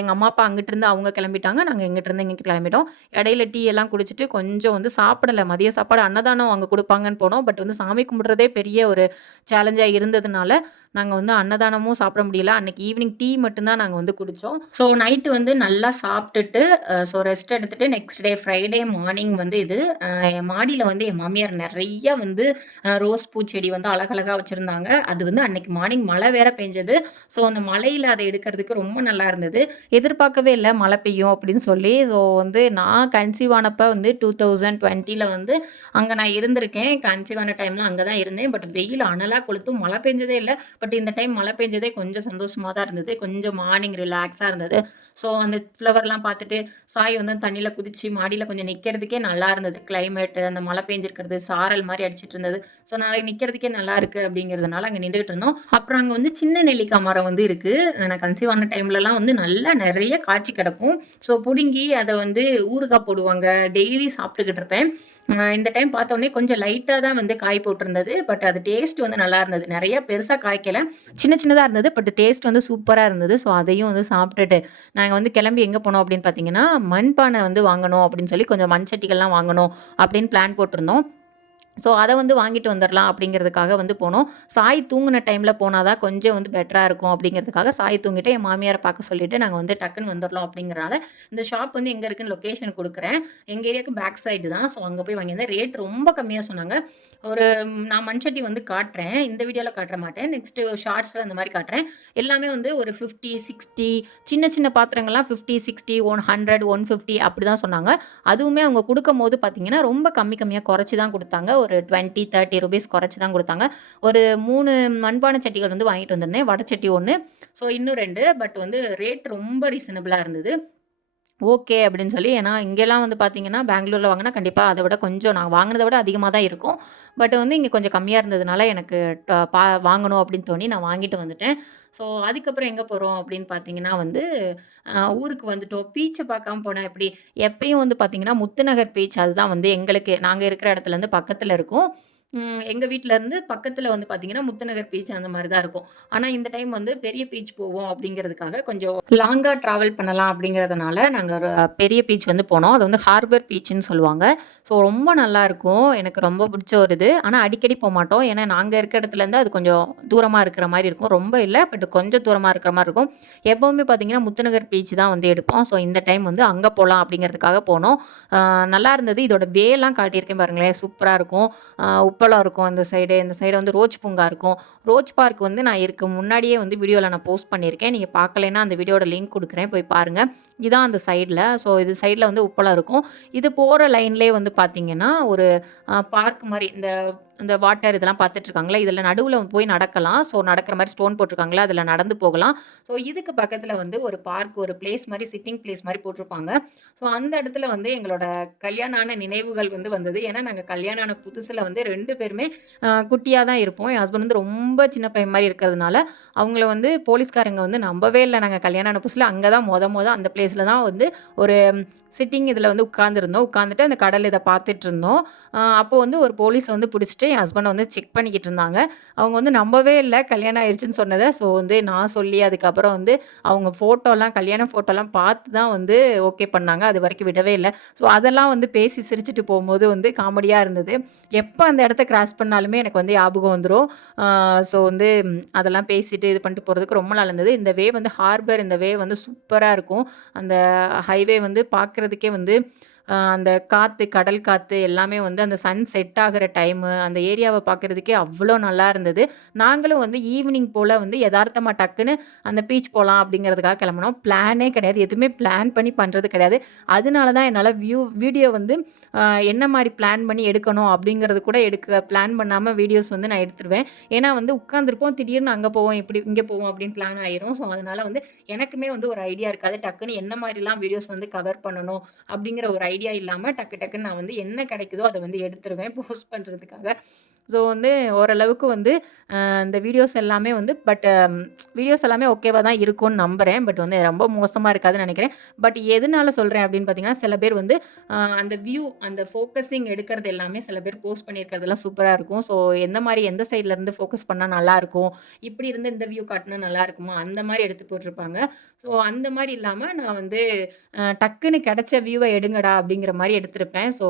எங்கள் அம்மா அப்பா அங்கிட்டிருந்து அவங்க கிளம்பிட்டாங்க, நாங்கள் எங்கிட்டிருந்து இங்கே கிளம்பிட்டோம். இடையில டீ எல்லாம் குடிச்சிட்டு கொஞ்சம் வந்து சாப்பிடலை. மதிய சாப்பாடு அன்னதானம் அங்கே கொடுப்பாங்கன்னு போனோம். பட் வந்து சாமி கும்பிட்றதே பெரிய ஒரு சேலஞ்சாக இருந்ததுனால நாங்கள் வந்து அன்னதானமும் சாப்பிட முடியல. அன்றைக்கி ஈவினிங் டீ மட்டும்தான் நாங்கள் வந்து குடித்தோம். ஸோ நைட்டு வந்து நல்லா சாப்பிட்டுட்டு ஸோ ரெஸ்ட் எடுத்துகிட்டு நெக்ஸ்ட் டே ஃப்ரைடே மார்னிங் வந்து இது என் மாடியில் வந்து என் மாமியார் நிறைய வந்து ரோஸ் பூச்செடி வந்து அழகழகாக வச்சுருந்தாங்க. அது வந்து அன்றைக்கி மார்னிங் மழை வேற பெஞ்சது. ஸோ அந்த மழையில் அதை எடுக்கிறதுக்கு ரொம்ப நல்லா இருந்தது. எதிர்பார்க்கவே இல்லை மழை பெய்யும் அப்படின்னு சொல்லி. ஸோ வந்து நான் கன்சீவ் ஆனப்போ வந்து 2020ல் வந்து அங்கே நான் இருந்திருக்கேன். கன்சீவ் ஆன டைமில் அங்கே தான் இருந்தேன். பட் வெயில் அனலாக கொளுத்தும், மழை பெஞ்சதே இல்லை. பட் இந்த டைம் மழை பெஞ்சதே கொஞ்சம் சந்தோஷமாக தான் இருந்தது. கொஞ்சம் மார்னிங் ரிலாக்ஸாக இருந்தது. ஸோ அந்த ஃப்ளவர்லாம் பார்த்துட்டு சாய் வந்து தண்ணியில் குதித்து மாடியில் கொஞ்சம் நிற்கிறதுக்கே நல்லா இருந்தது. கிளைமேட்டு அந்த மழை பெஞ்சிருக்கிறது சாரல் மாதிரி அடிச்சிட்டு இருந்தது. ஸோ நாளைக்கு நிற்கிறதுக்கே நல்லா இருக்குது அப்படிங்கிறதுனால அங்கே நின்றுக்கிட்டு இருந்தோம். அப்புறம் அங்கே வந்து சின்ன நெல்லிக்காய் மரம் வந்து இருக்குது. நான் கன்சீவ் ஆன டைம்லலாம் வந்து நல்லா நிறைய காய்ச்சி கிடக்கும். ஸோ பிடுங்கி அதை வந்து ஊறுகாய் போடுவாங்க, டெய்லி சாப்பிட்டுக்கிட்டு இருப்பேன். இந்த டைம் பார்த்தோன்னே கொஞ்சம் லைட்டாக தான் வந்து காய் போட்டிருந்தது. பட் அது டேஸ்ட் வந்து நல்லா இருந்தது. நிறைய பெருசாக காய்க்கல, சின்ன சின்னதாக இருந்தது. பட் டேஸ்ட் வந்து சூப்பராக இருந்தது. ஸோ அதையும் வந்து சாப்பிட்டுட்டு நாங்கள் வந்து கிளம்பி எங்கே போனோம் அப்படின்னு பார்த்தீங்கன்னா, மண்பானை வந்து வாங்கணும் அப்படின்னு சொல்லி கொஞ்சம் மண் சட்டிகள்லாம் வாங்கணும் அப்படின்னு பிளான் போட்டிருந்தோம். ஸோ அதை வந்து வாங்கிட்டு வந்துடலாம் அப்படிங்கிறதுக்காக வந்து போனோம். சாய் தூங்கின டைமில் போனால் தான் கொஞ்சம் வந்து பெட்டராக இருக்கும் அப்படிங்கிறதுக்காக சாய் தூங்கிட்டு என் மாமியாரை பார்க்க சொல்லிவிட்டு நாங்கள் வந்து டக்குன்னு வந்துடலாம் அப்படிங்கிறனால இந்த ஷாப் வந்து எங்கே இருக்குன்னு லொக்கேஷன் கொடுக்குறேன். எங்கள் ஏரியாவுக்கு பேக் சைடு தான். ஸோ அங்கே போய் வாங்கியிருந்தேன். ரேட் ரொம்ப கம்மியாக சொன்னாங்க. ஒரு நான் மண்சட்டி வந்து காட்டுறேன், இந்த வீடியோவில் காட்ட மாட்டேன், நெக்ஸ்ட்டு ஷார்ட்ஸில் அந்த மாதிரி காட்டுறேன். எல்லாமே வந்து ஒரு 50, 60, சின்ன சின்ன பாத்திரங்கள்லாம் 50, 60, 100, 150 அப்படி தான் சொன்னாங்க. அதுவுமே அவங்க கொடுக்கும் போது பார்த்தீங்கன்னா ரொம்ப கம்மியாக குறைச்சி தான் கொடுத்தாங்க. ஒரு 20, 30 ருபீஸ் குறைச்சி தான் கொடுத்தாங்க. ஒரு 3 மண்பானை சட்டிகள் வந்து வாங்கிட்டு வந்திருந்தேன். வடச்சட்டி 1, ஸோ இன்னும் 2. பட் வந்து ரேட் ரொம்ப ரீசனபிளாக இருந்தது. ஓகே அப்படின்னு சொல்லி, ஏன்னா இங்கெல்லாம் வந்து பார்த்தீங்கன்னா பெங்களூரில் வாங்கினா கண்டிப்பாக அதை விட கொஞ்சம் நான் வாங்கினதை விட அதிகமாக தான் இருக்கும். பட் வந்து இங்கே கொஞ்சம் கம்மியாக இருந்ததுனால எனக்கு வாங்கணும் அப்படின்னு தோணி நான் வாங்கிட்டு வந்துட்டேன். ஸோ அதுக்கப்புறம் எங்கே போகிறோம் அப்படின்னு பார்த்தீங்கன்னா வந்து ஊருக்கு வந்துட்டோம். பீச்சை பார்க்காம போனேன் எப்படி, எப்பயும் வந்து பார்த்தீங்கன்னா முத்துநகர் பீச் அதுதான் வந்து எங்களுக்கு நாங்கள் இருக்கிற இடத்துலேருந்து பக்கத்தில் இருக்கும். எங்கள் வீட்டிலேருந்து பக்கத்தில் வந்து பார்த்திங்கன்னா முத்துநகர் பீச் அந்த மாதிரி தான் இருக்கும். ஆனால் இந்த டைம் வந்து பெரிய பீச் போவோம் அப்படிங்கிறதுக்காக கொஞ்சம் லாங்காக ட்ராவல் பண்ணலாம் அப்படிங்கிறதுனால நாங்கள் ஒரு பெரிய பீச் வந்து போனோம். அது வந்து ஹார்பர் பீச்சுன்னு சொல்லுவாங்க. ஸோ ரொம்ப நல்லாயிருக்கும், எனக்கு ரொம்ப பிடிச்ச ஒரு இது. ஆனால் அடிக்கடி போக மாட்டோம், ஏன்னா நாங்கள் இருக்கிற இடத்துலேருந்து அது கொஞ்சம் தூரமாக இருக்கிற மாதிரி இருக்கும். ரொம்ப இல்லை, பட் கொஞ்சம் தூரமாக இருக்கிற மாதிரி இருக்கும். எப்போவுமே பார்த்திங்கன்னா முத்துநகர் பீச் தான் வந்து எடுப்போம். ஸோ இந்த டைம் வந்து அங்கே போகலாம் அப்படிங்கிறதுக்காக போனோம். நல்லா இருந்தது. இதோட வேலாம் காட்டியிருக்கேன் பாருங்களேன், சூப்பராக இருக்கும். உப்பளம் இருக்கும் இந்த சைடு வந்து ரோஜ் பூங்கா இருக்கும். ரோஜ் பார்க் வந்து நான் முன்னாடியே வந்து வீடியோவில் நான் போஸ்ட் பண்ணியிருக்கேன். நீங்கள் பார்க்கலைன்னா அந்த வீடியோட லிங்க் கொடுக்குறேன், போய் பாருங்கள். இதான் அந்த சைடில். ஸோ இது சைடில் வந்து உப்பளம் இருக்கும். இது போகிற லைன்லேயே வந்து பார்த்தீங்கன்னா ஒரு பார்க் மாதிரி இந்த வாட்டர் இதெல்லாம் பார்த்துட்ருக்காங்களா, இதில் நடுவில் போய் நடக்கலாம். ஸோ நடக்கிற மாதிரி ஸ்டோன் போட்டிருக்காங்களா, அதில் நடந்து போகலாம். ஸோ இதுக்கு பக்கத்தில் வந்து ஒரு பார்க், ஒரு பிளேஸ் மாதிரி, சிட்டிங் பிளேஸ் மாதிரி போட்டிருப்பாங்க. ஸோ அந்த இடத்துல வந்து எங்களோட கல்யாணம் ஆன நினைவுகள் வந்து வந்தது. ஏன்னா நாங்கள் கல்யாணம் ஆன புதுசில் வந்து 2 பேருமே குட்டியாக தான் இருப்போம். என் ஹஸ்பண்ட் வந்து ரொம்ப சின்ன பையன் மாதிரி இருக்கிறதுனால அவங்கள வந்து போலீஸ்காரங்க வந்து நம்பவே இல்லை. நாங்கள் கல்யாணம் ஆன புதுசில் அங்கே தான் அந்த பிளேஸில் தான் வந்து ஒரு சிட்டிங் இதில் வந்து உட்காந்துட்டு அந்த கடல் இதை பார்த்துட்டு இருந்தோம். அப்போ வந்து ஒரு போலீஸ் வந்து பிடிச்சிட்டு என் ஹஸ்பண்டை வந்து செக் பண்ணிக்கிட்டு இருந்தாங்க. அவங்க வந்து நம்பவே இல்லை கல்யாணம் ஆயிடுச்சுன்னு சொன்னதை. ஸோ வந்து நான் சொல்லி அதுக்கப்புறம் வந்து அவங்க கல்யாண ஃபோட்டோலாம் பார்த்து தான் வந்து ஓகே பண்ணாங்க. அது வரைக்கும் விடவே இல்லை. ஸோ அதெல்லாம் வந்து பேசி சிரிச்சுட்டு போகும்போது வந்து காமெடியாக இருந்தது. எப்போ அந்த இடத்த கிராஸ் பண்ணாலுமே எனக்கு வந்து ஞாபகம் வந்துடும். ஸோ வந்து அதெல்லாம் பேசிட்டு இது பண்ணிட்டு போகிறதுக்கு ரொம்ப நல்லா இருந்தது. இந்த வே வந்து ஹார்பர், இந்த வே வந்து சூப்பராக இருக்கும். அந்த ஹைவே வந்து பார்க்குறதுக்கே வந்து அந்த கடல் காற்று எல்லாமே வந்து அந்த சன் செட் ஆகிற டைமு, அந்த ஏரியாவை பார்க்குறதுக்கே அவ்வளோ நல்லா இருந்தது. நாங்களும் வந்து ஈவினிங் போல் வந்து எதார்த்தமாக டக்குன்னு அந்த பீச் போகலாம் அப்படிங்கிறதுக்காக கிளம்புனோம். பிளானே கிடையாது, எதுவுமே பிளான் பண்ணி பண்ணுறது கிடையாது. அதனால தான் என்னால் வீடியோ வந்து என்ன மாதிரி பிளான் பண்ணி எடுக்கணும் அப்படிங்கிறது கூட பிளான் பண்ணாமல் வீடியோஸ் வந்து நான் எடுத்துருவேன். ஏன்னா வந்து உட்காந்துருப்போம், திடீர்னு அங்கே போவோம், இங்கே போவோம் அப்படின்னு பிளான் ஆயிரும். ஸோ அதனால் வந்து எனக்குமே வந்து ஒரு ஐடியா இருக்காது. டக்குன்னு என்ன மாதிரிலாம் வீடியோஸ் வந்து கவர் பண்ணணும் அப்படிங்கிற ஒரு ஐடியா இல்லாமல் டக்குன்னு நான் வந்து என்ன கிடைக்குதோ அதை வந்து எடுத்துருவேன் போஸ்ட் பண்ணுறதுக்காக. ஸோ வந்து ஓரளவுக்கு வந்து இந்த வீடியோஸ் எல்லாமே வந்து வீடியோஸ் எல்லாமே ஓகேவாக தான் இருக்கும்னு நம்புகிறேன். பட் வந்து ரொம்ப மோசமாக இருக்காதுன்னு நினைக்கிறேன். பட் எதனால சொல்கிறேன் அப்படின்னு பார்த்தீங்கன்னா, சில பேர் வந்து அந்த அந்த ஃபோக்கஸிங் எடுக்கிறது எல்லாமே சில பேர் போஸ்ட் பண்ணியிருக்கிறதெல்லாம் சூப்பராக இருக்கும். ஸோ எந்த சைட்லேருந்து ஃபோக்கஸ் பண்ணால் நல்லாயிருக்கும், இப்படி இருந்து இந்த வியூ காட்டினா நல்லா இருக்குமா, அந்த மாதிரி எடுத்து போட்டிருப்பாங்க. ஸோ அந்த மாதிரி இல்லாமல் நான் வந்து டக்குன்னு கிடைச்ச வியூவை எடுங்கடா அப்படிங்கிற மாதிரி எடுத்திருப்பேன். ஸோ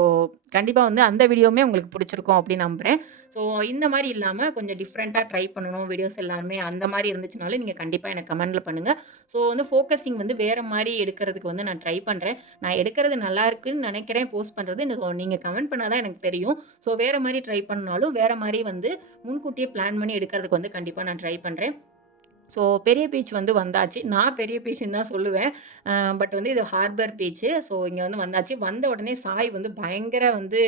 கண்டிப்பாக வந்து அந்த வீடியோவுமே உங்களுக்கு பிடிச்சிருக்கும் அப்படின்னு நம்புகிறேன். ஸோ இந்த மாதிரி இல்லாமல் கொஞ்சம் டிஃப்ரெண்ட்டாக ட்ரை பண்ணணும் வீடியோஸ் எல்லாருமே, அந்த மாதிரி இருந்துச்சுனாலும் நீங்கள் கண்டிப்பாக எனக்கு கமெண்ட்டில் பண்ணுங்கள். ஸோ வந்து ஃபோக்கஸிங் வந்து வேறு மாதிரி எடுக்கிறதுக்கு வந்து நான் ட்ரை பண்ணுறேன். நான் எடுக்கிறது நல்லா இருக்குன்னு நினைக்கிறேன் போஸ்ட் பண்ணுறது. நீங்கள் கமெண்ட் பண்ணால் தான் எனக்கு தெரியும். ஸோ வேறு மாதிரி ட்ரை பண்ணாலும் வேறு மாதிரி வந்து முன்கூட்டியே பிளான் பண்ணி எடுக்கிறதுக்கு வந்து கண்டிப்பாக நான் ட்ரை பண்ணுறேன். ஸோ பெரிய பீச் வந்து வந்தாச்சு. நான் பெரிய பீச்சுன்னு தான் சொல்லுவேன். பட் வந்து இது ஹார்பர் பீச்சு. ஸோ இங்கே வந்து வந்தாச்சு. வந்த உடனே சாய் வந்து பயங்கர வந்து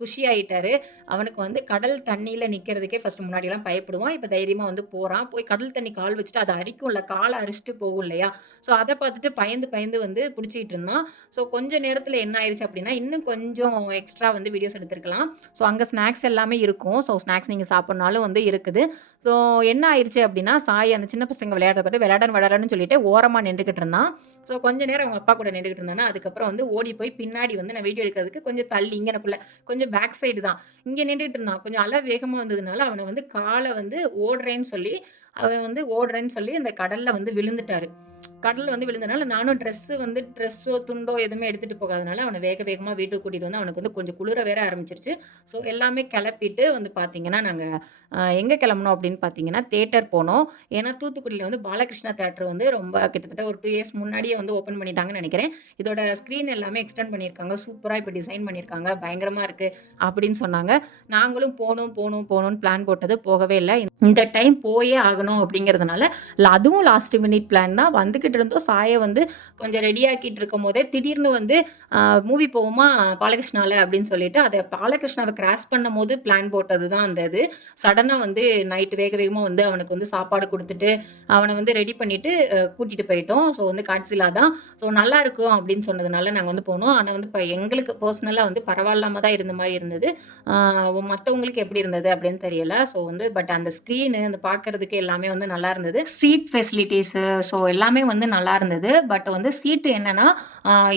குஷி ஆகிட்டாரு. அவனுக்கு வந்து கடல் தண்ணியில் நிற்கிறதுக்கே ஃபஸ்ட்டு முன்னாடியெல்லாம் பயப்படுவான். இப்போ தைரியமாக வந்து போகிறான். போய் கடல் தண்ணி கால் வச்சுட்டு அதை அரிக்கும்ல, காலை அரிச்சிட்டு போகும் இல்லையா. ஸோ அதை பார்த்துட்டு பயந்து வந்து பிடிச்சிக்கிட்டு இருந்தான். ஸோ கொஞ்சம் நேரத்தில் என்ன ஆயிடுச்சு அப்படின்னா, இன்னும் கொஞ்சம் எக்ஸ்ட்ரா வந்து வீடியோஸ் எடுத்துருக்கலாம். ஸோ அங்கே ஸ்நாக்ஸ் எல்லாமே இருக்கும். ஸோ ஸ்நாக்ஸ் நீங்கள் சாப்பிட்னாலும் வந்து இருக்குது. ஸோ என்ன ஆயிடுச்சு அப்படின்னா, சாய் அந்த சின்ன பசங்க விளையாடன்னு சொல்லிட்டு ஓரமாக நின்றுக்கிட்டு இருந்தான். ஸோ கொஞ்ச நேரம் அவங்க அப்பா கூட நின்றுக்கிட்டு இருந்தானா, அதுக்கப்புறம் வந்து ஓடி போய் பின்னாடி வந்து நான் வீடியோ எடுக்கிறதுக்கு கொஞ்சம் தள்ளி இங்கனக்குள்ள கொஞ்சம் பேக் சைடு தான் இங்கே நின்றுட்டு இருந்தான். கொஞ்சம் அலை வேகமாக வந்ததுனால அவனை வந்து காலை வந்து ஓடுறேன்னு சொல்லி அந்த கடலில் வந்து விழுந்துட்டாரு. கடலில் வந்து விழுந்தனால நானும் ட்ரெஸ்ஸோ துண்டோ எதுவுமே எடுத்துகிட்டு போகாதனால அவனை வேகமாக வீட்டுக்கு கூட்டிகிட்டு வந்து அவனுக்கு வந்து கொஞ்சம் குளிர வேற ஆரம்பிச்சிருச்சு. ஸோ எல்லாமே கிளப்பிட்டு வந்து பார்த்திங்கன்னா நாங்கள் எங்கே கிளம்புனோம் அப்படின்னு பார்த்தீங்கன்னா தியேட்டர் போனோம். ஏன்னா தூத்துக்குடியில் வந்து பாலகிருஷ்ணா தியேட்டர் வந்து ரொம்ப கிட்டத்தட்ட ஒரு 2 இயர்ஸ் முன்னாடியே வந்து ஓப்பன் பண்ணிட்டாங்கன்னு நினைக்கிறேன். இதோட ஸ்க்ரீன் எல்லாமே எக்ஸ்டெண்ட் பண்ணியிருக்காங்க. சூப்பராக இப்போ டிசைன் பண்ணியிருக்காங்க, பயங்கரமாக இருக்குது அப்படின்னு சொன்னாங்க. நாங்களும் போகணும்னு பிளான் போட்டது, போகவே இல்லை. இந்த டைம் போயே ஆகணும் அப்படிங்கிறதுனால அதுவும் லாஸ்ட் மினிட் பிளான் தான். வந்துக்கிட்டு இருந்தோம், சாயை வந்து கொஞ்சம் ரெடியாக்கிட்டு இருக்கும் போதே திடீர்னு வந்து மூவி போவோமா பாலகிருஷ்ணாவில் அப்படின்னு சொல்லிட்டு அதை பாலகிருஷ்ணாவை கிராஸ் பண்ணும் போது பிளான் போட்டது தான் அந்த இது. சடனாக வந்து நைட்டு வேகமாக வந்து அவனுக்கு வந்து சாப்பாடு கொடுத்துட்டு அவனை வந்து ரெடி பண்ணிவிட்டு கூட்டிகிட்டு போயிட்டோம். ஸோ வந்து காட்சிலா தான். ஸோ நல்லா இருக்கும் அப்படின்னு சொன்னதுனால நாங்கள் வந்து போனோம். ஆனால் வந்து இப்போ எங்களுக்கு பர்சனலாக வந்து பரவாயில்லாமல் தான் இருந்த மாதிரி இருந்தது. மற்றவங்களுக்கு எப்படி இருந்தது அப்படின்னு தெரியல. ஸோ வந்து பட் அந்த ஸ்க்ரீனு அந்த பார்க்குறதுக்கு எல்லாமே வந்து நல்லா இருந்தது. சீட் ஃபெசிலிட்டிஸு ஸோ எல்லாமே வந்து நல்லா இருந்தது. பட் வந்து சீட்டு என்னென்னா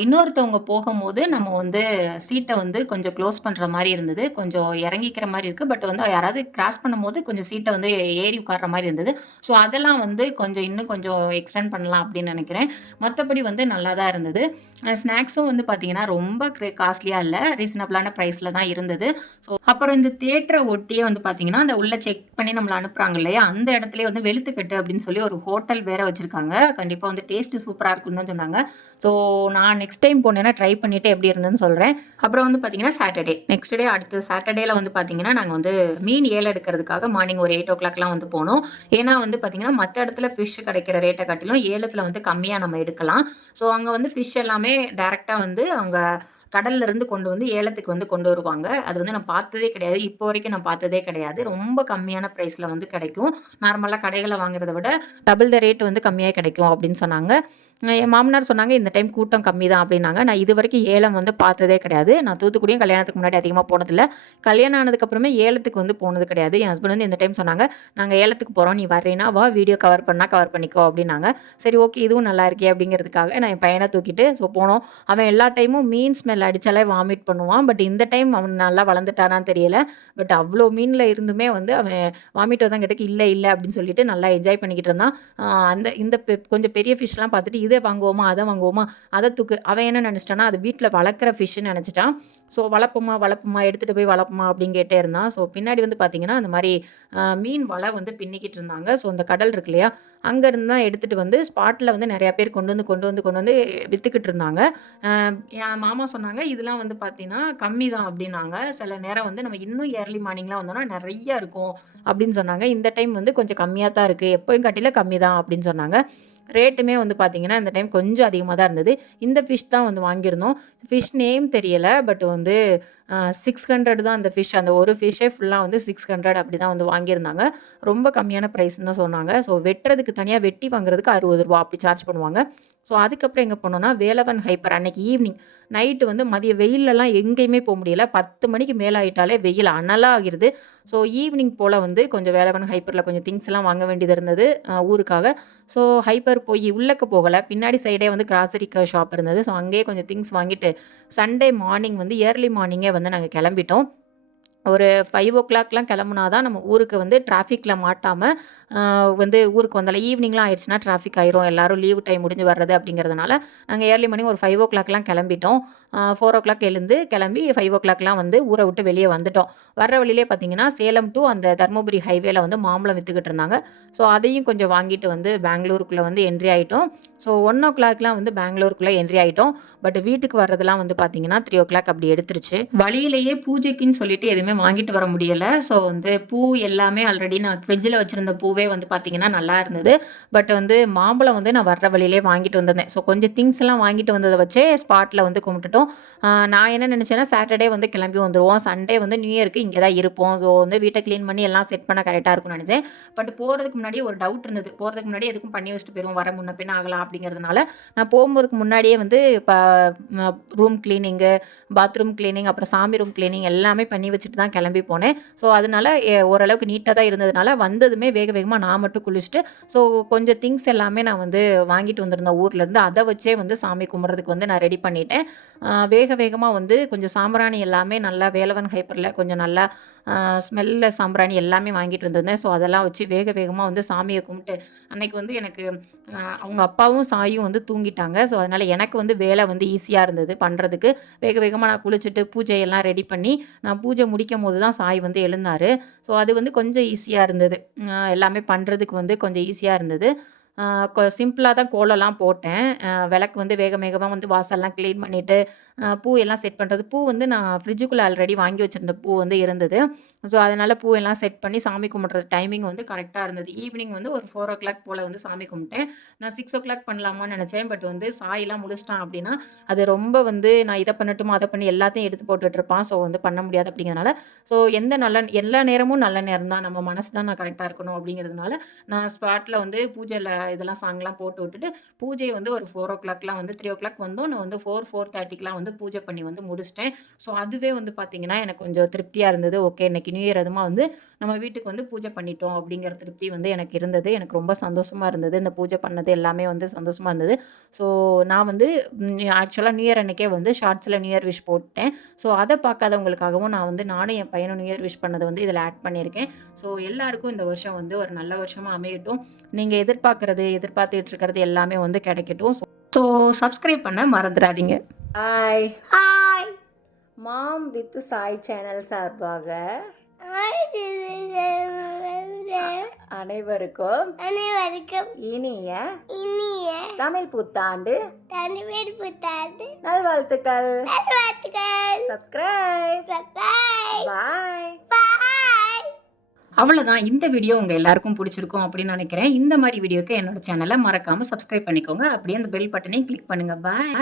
இன்னொருத்தவங்க போகும்போது நம்ம வந்து சீட்டை வந்து கொஞ்சம் க்ளோஸ் பண்ணுற மாதிரி இருந்தது, கொஞ்சம் இறங்கிக்கிற மாதிரி இருக்குது. பட் வந்து யாராவது கிராஸ் பண்ணும்போது கொஞ்சம் சீட்டை வந்து ஏறி உட்கார்ற மாதிரி இருந்தது. ஸோ அதெல்லாம் வந்து இன்னும் கொஞ்சம் எக்ஸ்டெண்ட் பண்ணலாம் அப்படின்னு நினைக்கிறேன். மற்றபடி வந்து நல்லா தான் இருந்தது. ஸ்நாக்ஸும் வந்து பார்த்திங்கன்னா ரொம்ப காஸ்ட்லியாக இல்லை, ரீசனபிளான ப்ரைஸில் தான் இருந்தது. ஸோ அப்புறம் இந்த தியேட்டரை ஒட்டியே வந்து பார்த்திங்கன்னா அந்த உள்ளே செக் பண்ணி நம்மளை அனுப்புகிறாங்க இல்லையா, அந்த இடத்துல வந்து வெளுத்துக்கட்டு அப்படின்னு சொல்லி ஒரு ஹோட்டல் வேறு வச்சுருக்காங்க. கண்டிப்பாக வந்து டேஸ்ட்டு சூப்பராக இருக்குன்னு தான் சொன்னாங்க. ஸோ நான் நெக்ஸ்ட் டைம் போனேன்னா ட்ரை பண்ணிவிட்டு எப்படி இருந்ததுன்னு சொல்கிறேன். அப்புறம் வந்து பார்த்திங்கன்னா சாட்டர்டே நெக்ஸ்ட் டே அடுத்த சாட்டர்டேல வந்து பார்த்திங்கன்னா நாங்கள் வந்து மீன் ஏல எடுக்கிறதுக்காக மார்னிங் ஒரு 8 o'clockலாம் வந்து போனோம். ஏன்னா வந்து பார்த்திங்கன்னா மற்ற இடத்துல ஃபிஷ் கிடைக்கிற ரேட்டை காட்டிலும் ஏலத்தில் வந்து கம்மியாக நம்ம எடுக்கலாம். ஸோ அங்கே வந்து ஃபிஷ் எல்லாமே டேரெக்டாக வந்து அவங்க கடல்லேருந்து கொண்டு வந்து ஏலத்துக்கு வந்து கொண்டு வருவாங்க. அது வந்து நான் பார்த்ததே கிடையாது. இப்போ வரைக்கும் நான் பார்த்ததே கிடையாது. ரொம்ப கம்மியான ப்ரைஸில் வந்து கிடைக்கும். நார்மலாக கடைகளில் வாங்குறத விட டபுள் த ரேட் வந்து கம்மியாக கிடைக்கும் அப்படின்னு சொன்னாங்க. என் மாமனார் சொன்னாங்க இந்த டைம் கூட்டம் கம்மி தான் அப்படின்னாங்க. நான் இது வரைக்கும் ஏலம் வந்து பார்த்ததே கிடையாது. நான் தூத்துக்குடியும் கல்யாணத்துக்கு முன்னாடி அதிகமாக போனதில்லை. கல்யாணம் ஆனதுக்கப்புறமே ஏலத்துக்கு வந்து போனது கிடையாது. என் ஹஸ்பண்ட் வந்து இந்த டைம் சொன்னாங்க, நாங்கள் ஏலத்துக்கு போகிறோம், நீ வர்றீன்னா வா, வீடியோ கவர் பண்ணால் கவர் பண்ணிக்கோ அப்படின்னாங்க. சரி ஓகே, இதுவும் நல்லா இருக்கே அப்படிங்கிறதுக்காக நான் என் பையனை தூக்கிட்டு போனோம். அவன் எல்லா டைமும் மீன் ஸ்மெல் அடித்தாலே வாமிட் பண்ணுவான். பட் இந்த டைம் அவன் நல்லா வளர்ந்துட்டானான்னு தெரியல. பட் அவ்வளோ மீனில் இருந்துமே வந்து அவன் வாமிட் தான் கேட்டக்கு இல்லை இல்லை அப்படின்னு சொல்லிட்டு நல்லா என்ஜாய் பண்ணிக்கிட்டு இருந்தான். இந்த கொஞ்சம் பெரிய ஃபிஷ்லாம் பார்த்துட்டு இதை வாங்குவோமா அதை வாங்குவோமா அதை தூக்கு. அவன் என்ன நினச்சிட்டான்னா அது வீட்டில் வளர்க்குற ஃபிஷ்ஷுன்னு நினச்சிட்டான். ஸோ வளர்ப்போமா எடுத்துகிட்டு போய் வளர்ப்போமா அப்படின்னு கேட்டே இருந்தான். ஸோ பின்னாடி வந்து பார்த்திங்கன்னா அந்த மாதிரி மீன் வலை வந்து பின்னிக்கிட்டு இருந்தாங்க. ஸோ அந்த கடல் இருக்கு இல்லையா, அங்கேருந்து தான் எடுத்துகிட்டு வந்து ஸ்பாட்டில் வந்து நிறையா பேர் கொண்டு வந்து விற்றுக்கிட்டு இருந்தாங்க. என் மாமா சொன்னாங்க இதெல்லாம் வந்து பார்த்தீங்கன்னா கம்மி தான் அப்படின்னாங்க. சில நேரம் வந்து நம்ம இன்னும் ஏர்லி மார்னிங்லாம் வந்தோம்னா நிறையா இருக்கும் அப்படின்னு சொன்னாங்க. இந்த டைம் வந்து கொஞ்சம் கம்மியாக தான் இருக்குது, எப்போயும் காட்டில கம்மி தான் அப்படின்னு சொன்னாங்க. ரேட்டுமே வந்து பார்த்திங்கன்னா இந்த டைம் கொஞ்சம் அதிகமாக தான் இருந்தது. இந்த ஃபிஷ் தான் வந்து வாங்கியிருந்தோம். ஃபிஷ் நேம் தெரியலை, பட் வந்து 600 தான் அந்த ஃபிஷ். அந்த ஒரு ஃபிஷ்ஷே ஃபுல்லாக வந்து 600 அப்படி தான் வந்து வாங்கியிருந்தாங்க. ரொம்ப கம்மியான ப்ரைஸ்ன்னு தான் சொன்னாங்க. ஸோ வெட்டுறதுக்கு தனியாக வெட்டி வாங்குறதுக்கு ₹60 அப்படி சார்ஜ் பண்ணுவாங்க. ஸோ அதுக்கப்புறம் எங்கே போனோம்னா வேலவன் ஹைப்பர். அன்றைக்கி ஈவினிங் நைட்டு வந்து மதிய வெயிலெலாம் எங்கேயுமே போக முடியல. 10 மணிக்கு மேலே ஆகிட்டாலே வெயில் அனலாக ஆகிருது. ஸோ ஈவினிங் போல் வந்து கொஞ்சம் வேலவன் ஹைப்பரில் கொஞ்சம் திங்ஸ்லாம் வாங்க வேண்டியது இருந்தது ஊருக்காக. ஸோ ஹைப்பர் போய் உள்ளக்க போகலை, பின்னாடி சைடே வந்து கிராசரி ஷாப் இருந்தது. ஸோ அங்கேயே கொஞ்சம் திங்ஸ் வாங்கிட்டு சண்டே மார்னிங் வந்து ஏர்லி மார்னிங்கே வந்து நாங்கள் கிளம்பிட்டோம். ஒரு 5 o'clockலாம் கிளம்புனா தான் நம்ம ஊருக்கு வந்து டிராஃபிக்கில் மாட்டாமல் வந்து ஊருக்கு வந்தாலும் ஈவினிங்லாம் ஆயிடுச்சுன்னா டிராஃபிக் ஆயிரும், எல்லோரும் லீவ் டைம் முடிஞ்சு வர்றது அப்படிங்கிறதுனால நாங்கள் ஏர்லி மார்னிங் ஒரு 5 o'clockலாம் கிளம்பிட்டோம். 4 o'clock கிளம்பி 5 o'clockலாம் வந்து ஊரை விட்டு வெளியே வந்துட்டோம். வர்ற வழியிலே பார்த்தீங்கன்னா சேலம் டு அந்த தர்மபுரி ஹைவேல வந்து மாம்பழம் விற்றுக்கிட்டு இருந்தாங்க. ஸோ அதையும் கொஞ்சம் வாங்கிட்டு வந்து பெங்களூருக்குள்ளே வந்து என்ட்ரி ஆகிட்டோம். ஸோ 1 o'clockலாம் வந்து பெங்களூருக்குள்ளே என்ட்ரி ஆகிட்டோம். பட் வீட்டுக்கு வர்றதெல்லாம் வந்து பார்த்தீங்கன்னா 3 o'clock அப்படி எடுத்துருச்சு. வழியிலேயே பூஜைக்குன்னு சொல்லிட்டு எதுவுமே வாங்கிட்டு வர முடியலை. ஸோ வந்து பூ எல்லாமே ஆல்ரெடி நான் ஃப்ரிட்ஜில் வச்சுருந்த பூவே வந்து பார்த்திங்கன்னா நல்லா இருந்தது. பட் வந்து மாம்பழம் வந்து நான் வர்ற வழியிலே வாங்கிட்டு வந்திருந்தேன். ஸோ கொஞ்சம் திங்ஸ் எல்லாம் வாங்கிட்டு வந்ததை வச்சே ஸ்பாட்டில் வந்து கும்பிட்டுட்டோம். நான் என்ன நினச்சேன்னா சாட்டர்டே வந்து கிளம்பி வந்துடுவோம், சண்டே வந்து நியூ இயருக்கு இங்கே தான் இருப்போம், ஸோ வந்து வீட்டை க்ளீன் பண்ணி எல்லாம் செட் பண்ண கரெக்டாக இருக்கும்னு நினச்சேன். பட் போகிறதுக்கு முன்னாடி ஒரு டவுட் இருந்தது, போகிறதுக்கு முன்னாடி எதுக்கும் பண்ணி வச்சுட்டு போயிடுவோம், வர முன்ன பின்ன ஆகலாம் அப்படிங்கிறதுனால நான் போகும்போதுக்கு முன்னாடியே வந்து இப்போ ரூம் க்ளீனிங்கு, பாத்ரூம் க்ளீனிங், அப்புறம் சாமி ரூம் க்ளீனிங் எல்லாமே பண்ணி வச்சுட்டு தான் கிளம்பி போனேன். ஸோ அதனால் ஓரளவுக்கு நீட்டாக தான் இருந்ததுனால வந்ததுமே வேகமாக நான் மட்டும் குளிச்சுட்டு ஸோ கொஞ்சம் திங்ஸ் எல்லாமே நான் வந்து வாங்கிட்டு வந்திருந்தேன் ஊர்லேருந்து, அதை வச்சே வந்து சாமி கும்பிட்றதுக்கு வந்து நான் ரெடி பண்ணிட்டேன். வேகமாக வந்து கொஞ்சம் சாம்பிராணி எல்லாமே நல்லா வேலவன் ஹைப்பரில் கொஞ்சம் நல்லா ஸ்மெல்ல சாம்பிராணி எல்லாமே வாங்கிட்டு வந்திருந்தேன். ஸோ அதெல்லாம் வச்சு வேகமாக வந்து சாமியை கும்பிட்டு அன்றைக்கி வந்து எனக்கு அவங்க அப்பாவும் சாயும் வந்து தூங்கிட்டாங்க. ஸோ அதனால் எனக்கு வந்து வேலை வந்து ஈஸியாக இருந்தது பண்ணுறதுக்கு. வேகமாக நான் குளிச்சுட்டு பூஜையெல்லாம் ரெடி பண்ணி நான் பூஜை முடிக்கும் போது தான் சாய் வந்து எழுந்தார். ஸோ அது வந்து கொஞ்சம் ஈஸியாக இருந்தது, எல்லாமே பண்ணுறதுக்கு வந்து கொஞ்சம் ஈஸியாக இருந்தது. சிம்பிளாக தான் கோலம்லாம் போட்டேன். விளக்கு வந்து வேகமாக வந்து வாசல்லாம் க்ளீன் பண்ணிவிட்டு பூ எல்லாம் செட் பண்ணுறது. பூ வந்து நான் ஃப்ரிட்ஜுக்குள்ளே ஆல்ரெடி வாங்கி வச்சுருந்த பூ வந்து இருந்தது. ஸோ அதனால் பூ எல்லாம் செட் பண்ணி சாமி கும்பிட்றது டைமிங் வந்து கரெக்டாக இருந்தது. ஈவினிங் வந்து ஒரு 4 o'clock போல் வந்து சாமி கும்பிட்டேன். நான் 6 o'clock பண்ணலாமான்னு நினச்சேன். பட் வந்து சாயெல்லாம் முடிச்சிட்டான் அப்படின்னா அது ரொம்ப வந்து நான் இதை பண்ணட்டுமா அதை பண்ணி எல்லாத்தையும் எடுத்து போட்டுட்ருப்பான். ஸோ வந்து பண்ண முடியாது அப்படிங்கிறதுனால ஸோ எல்லா நேரமும் நல்ல நேரம் தான், நம்ம மனசு தான் நான் கரெக்டாக இருக்கணும் அப்படிங்கிறதுனால நான் ஸ்பாட்டில் வந்து பூஜையில் இதெல்லாம் சாங்லாம் போட்டு விட்டுட்டு பூஜையை வந்து ஒரு 4 o'clockலாம் வந்து 3 o'clock வந்தோம். நான் வந்து 4:30க்குலாம் வந்து பூஜை பண்ணி வந்து முடிச்சிட்டேன். ஸோ அதுவே வந்து பார்த்திங்கன்னா எனக்கு கொஞ்சம் திருப்தியாக இருந்தது. ஓகே, இன்றைக்கி நியூ இயர் அதுமா வந்து நம்ம வீட்டுக்கு வந்து பூஜை பண்ணிட்டோம் அப்படிங்கிற திருப்தி வந்து எனக்கு இருந்தது. எனக்கு ரொம்ப சந்தோஷமாக இருந்தது. இந்த பூஜை பண்ணது எல்லாமே வந்து சந்தோஷமாக இருந்தது. ஸோ நான் வந்து ஆக்சுவலாக நியூ இயர் அன்றைக்கே வந்து ஷார்ட்ஸில் நியூ இயர் விஷ் போட்டேன். ஸோ அதை பார்க்காதவங்களுக்காகவும் நான் வந்து நானும் என் பையனும் நியூ இயர் விஷ் பண்ணதை வந்து இதில் ஆட் பண்ணியிருக்கேன். ஸோ எல்லாருக்கும் இந்த வருஷம் வந்து ஒரு நல்ல வருஷமாக அமையட்டும். நீங்கள் எதிர்பார்த்துட்டு இருக்கிறது எல்லாமே வந்து கிடைக்கட்டும். ஸோ சப்ஸ்கிரைப் பண்ண மறந்துடாதீங்க. Hi hi mom with chai channel சார்பாக அனைவருக்கும் அனைவருக்கும் இனிய இனிய தமிழ் புத்தாண்டு தமிழ் புத்தாண்டு நல்வாழ்த்துக்கள். நல்வாழ்த்துக்கள். சப்ஸ்கிரைப். Bye. பாய். Bye. அவ்வளோதான். இந்த வீடியோ உங்கள் எல்லாருக்கும் பிடிச்சிருக்கும் அப்படின்னு நினைக்கிறேன். இந்த மாதிரி வீடியோக்கு என்னோட சேனலை மறக்காமல் சப்ஸ்கிரைப் பண்ணிக்கோங்க. அப்படியே அந்த பெல் பட்டனையும் கிளிக் பண்ணுங்கள். பாய்.